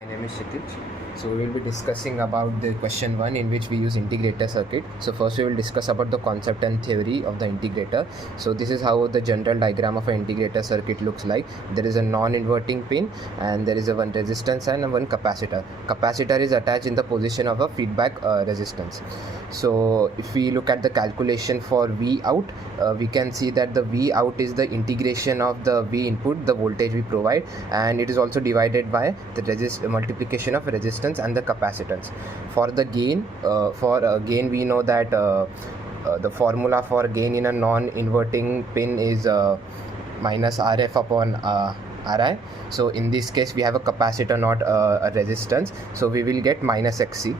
My name is Kshitij. So we will be discussing about the question 1 in which we use integrator circuit. So first we will discuss about the concept and theory of the integrator. So this is how the general diagram of an integrator circuit looks like. There is a non-inverting pin and there is a one resistance and one capacitor. Capacitor is attached in the position of a feedback resistance. So if we look at the calculation for V out, we can see that the V out is the integration of the V input, the voltage we provide, and it is also divided by the multiplication of resistance and the capacitance. For the gain, gain we know that the formula for gain in a non-inverting pin is minus RF upon Ri. So in this case we have a capacitor, not a resistance, so we will get minus Xc,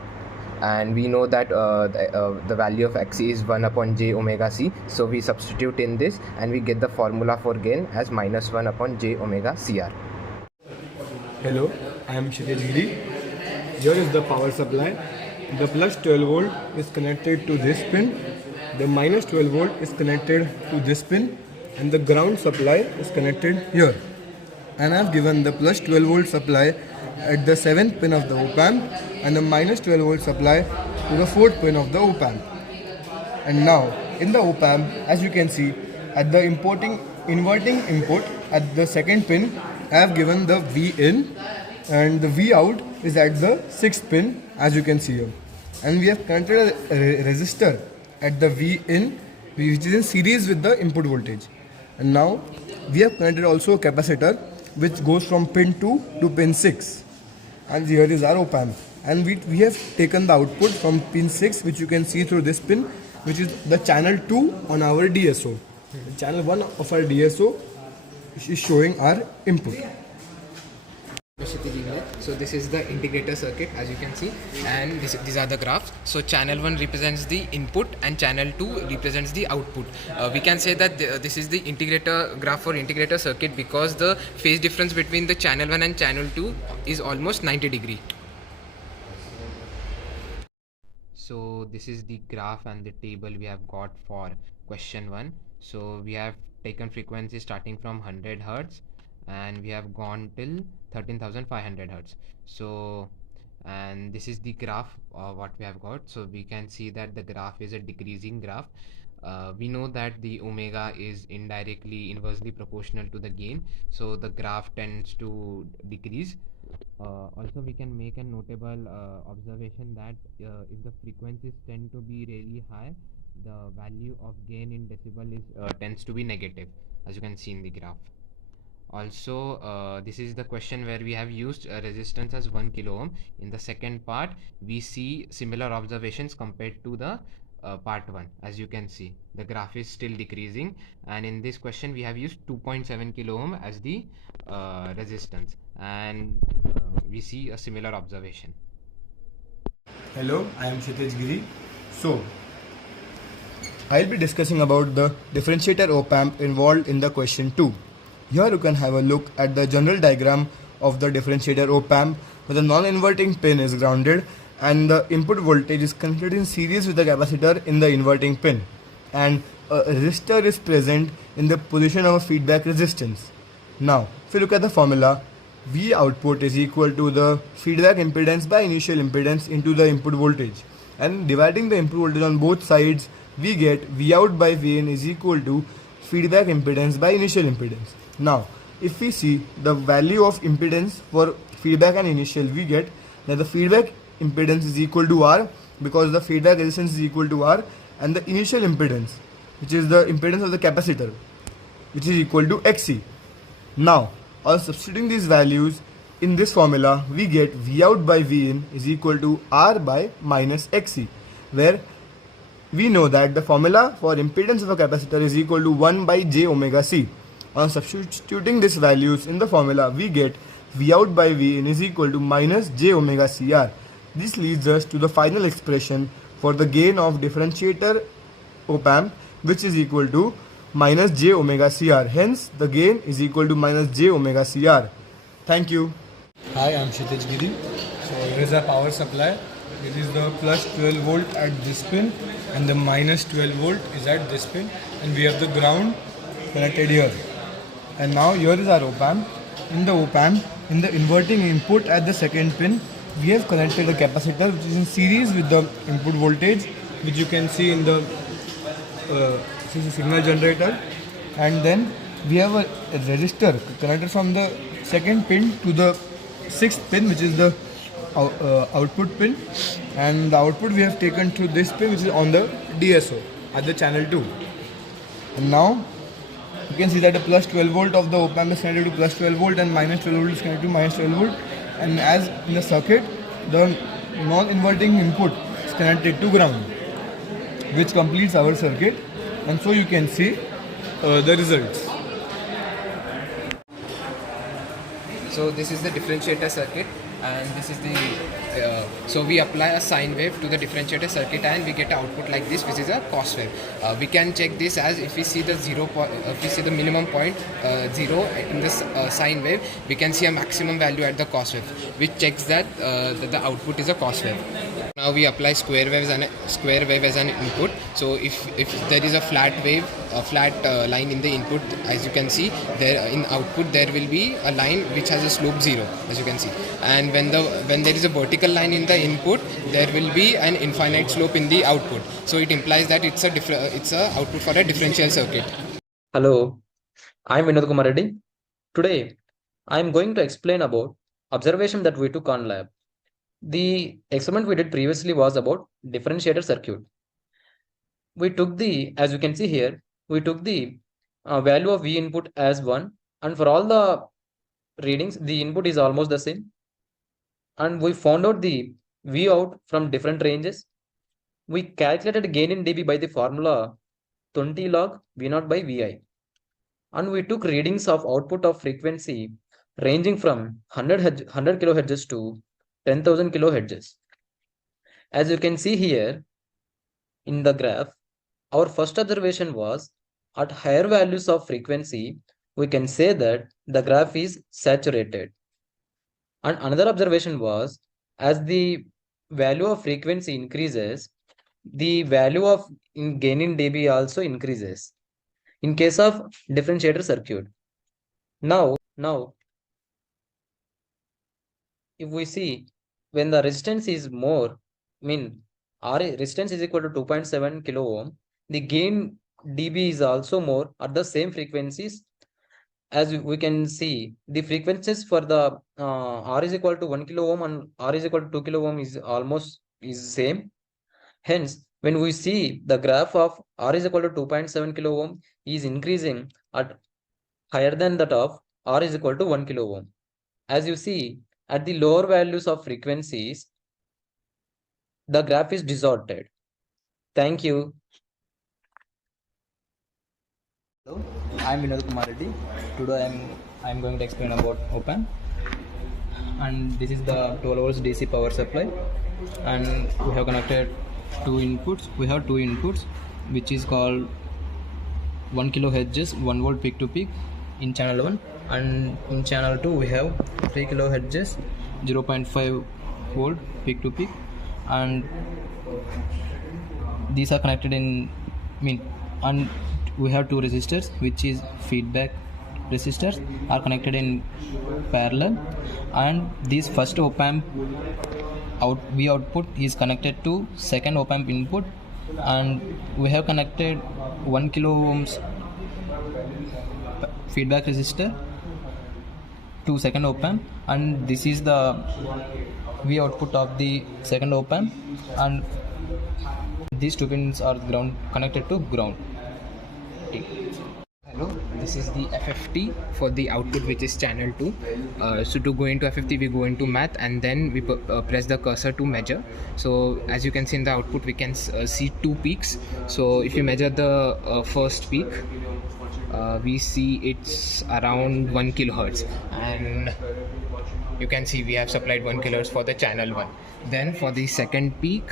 and we know that the value of Xc is 1 upon j omega c, so we substitute in this and we get the formula for gain as minus 1 upon j omega cr. Hello, I am Kshitij Giri. Here is the power supply. The plus 12 volt is connected to this pin, the minus 12 volt is connected to this pin, and the ground supply is connected here. And I have given the plus 12 volt supply at the 7th pin of the op amp and the minus 12 volt supply to the 4th pin of the op amp. And now in the op amp, as you can see, at the inverting input at the 2nd pin, I have given the V in, and the V out is at the 6th pin, as you can see here. And we have connected a resistor at the V in, which is in series with the input voltage. And now we have connected also a capacitor which goes from pin 2 to pin 6. And here is our op amp. And we have taken the output from pin 6, which you can see through this pin, which is the channel 2 on our DSO. The channel 1 of our DSO is showing our input. So this is the integrator circuit, as you can see, and these are the graphs. So channel 1 represents the input and channel 2 represents the output. We can say that this is the integrator graph for integrator circuit because the phase difference between the channel 1 and channel 2 is almost 90 degree. So this is the graph and the table we have got for question 1. So we have taken frequency starting from 100 Hertz and we have gone till 13,500 Hertz. So, and this is the graph what we have got. So we can see that the graph is a decreasing graph. We know that the omega is indirectly inversely proportional to the gain, so the graph tends to decrease. Also we can make a notable observation that if the frequencies tend to be really high, the value of gain in decibel is tends to be negative, as you can see in the graph. Also this is the question where we have used resistance as 1 kilo ohm. In the second part we see similar observations compared to the part 1. As you can see, the graph is still decreasing, and in this question we have used 2.7 kilo ohm as the resistance, and we see a similar observation. Hello, I am Kshitij Giri. So I will be discussing about the differentiator op amp involved in the question 2. Here you can have a look at the general diagram of the differentiator op amp, where the non-inverting pin is grounded and the input voltage is connected in series with the capacitor in the inverting pin, and a resistor is present in the position of a feedback resistance. Now if you look at the formula, V output is equal to the feedback impedance by initial impedance into the input voltage, and dividing the input voltage on both sides, we get V out by V in is equal to feedback impedance by initial impedance. Now if we see the value of impedance for feedback and initial, we get that the feedback impedance is equal to R, because the feedback resistance is equal to R, and the initial impedance, which is the impedance of the capacitor, which is equal to Xc. Now on substituting these values in this formula, we get V out by V in is equal to R by minus Xc, where we know that the formula for impedance of a capacitor is equal to 1 by j omega c. On substituting these values in the formula, we get V out by V in is equal to minus j omega cr. This leads us to the final expression for the gain of differentiator op amp, which is equal to minus j omega cr. Hence the gain is equal to minus j omega cr. Thank you. Hi, I am Kshitij Giri. So here is a power supply. It is the plus 12 volt at this pin and the minus 12 volt is at this pin, and we have the ground connected here. And now here is our op amp. In the op amp in the inverting input at the second pin, we have connected a capacitor which is in series with the input voltage, which you can see in the this is a signal generator, and then we have a resistor connected from the second pin to the sixth pin, which is the output pin, and the output we have taken through this pin, which is on the DSO at the channel 2. And now you can see that the plus 12 volt of the op amp is connected to plus 12 volt and minus 12 volt is connected to minus 12 volt, and as in the circuit the non-inverting input is connected to ground, which completes our circuit. And so you can see the results. So this is the differentiator circuit, and this is the so we apply a sine wave to the differentiator circuit and we get an output like this, which is a cos wave. We can check this as if we see the if we see the minimum point 0 in this sine wave, we can see a maximum value at the cos wave, which checks that, that the output is a cos wave. Now we apply square wave as an input. So if there is a flat wave, a flat line in the input, as you can see there in output there will be a line which has a slope 0, as you can see, and when there is a vertical line in the input, there will be an infinite slope in the output. So it implies that it's a output for a differential circuit. Hello, I'm Vinod Kumar Reddy. Today, I'm going to explain about observation that we took on lab. The experiment we did previously was about differentiator circuit. We took the, as you can see here, we took the value of V input as 1, and for all the readings, the input is almost the same. And we found out the V out from different ranges. We calculated gain in dB by the formula 20 log V0 by Vi. And we took readings of output of frequency ranging from 100 kilohertz to 10,000 kilohertz. As you can see here in the graph, our first observation was at higher values of frequency, we can say that the graph is saturated. And another observation was, as the value of frequency increases, the value of gain in dB also increases in case of differentiator circuit. Now, if we see when the resistance is more, R resistance is equal to 2.7 kilo ohm, the gain dB is also more at the same frequencies. As we can see, the frequencies for the R is equal to 1 kilo ohm and R is equal to 2 kilo ohm is almost same. Hence, when we see the graph of R is equal to 2.7 kilo ohm is increasing at higher than that of R is equal to 1 kilo ohm. As you see, at the lower values of frequencies, the graph is distorted. Thank you. Hello, I'm Vinod Kumar Reddy. Today I'm going to explain about op amp, and this is the 12 volts DC power supply, and we have connected two inputs. We have two inputs, which is called 1 kilohertz 1 volt peak to peak in channel 1, and in channel 2 we have 3 kilohertz 0.5 volt peak to peak, and these are connected in and we have two resistors, which is feedback resistors, are connected in parallel, and this first op amp V output is connected to second op amp input, and we have connected 1 kilo ohms feedback resistor to second op amp, and this is the V output of the second op amp, and these two pins are connected to ground. Hello, this is the FFT for the output, which is channel 2. So to go into FFT, we go into math and then we press the cursor to measure. So as you can see in the output, we can see two peaks. So if you measure the first peak, we see it's around 1 kilohertz, and you can see we have supplied 1 kilohertz for the channel 1. Then for the second peak,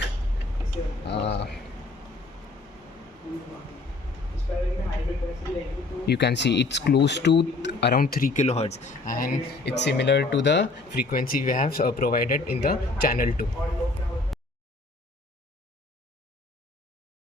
you can see it's close to around 3 kilohertz, and it's similar to the frequency we have provided in the channel 2.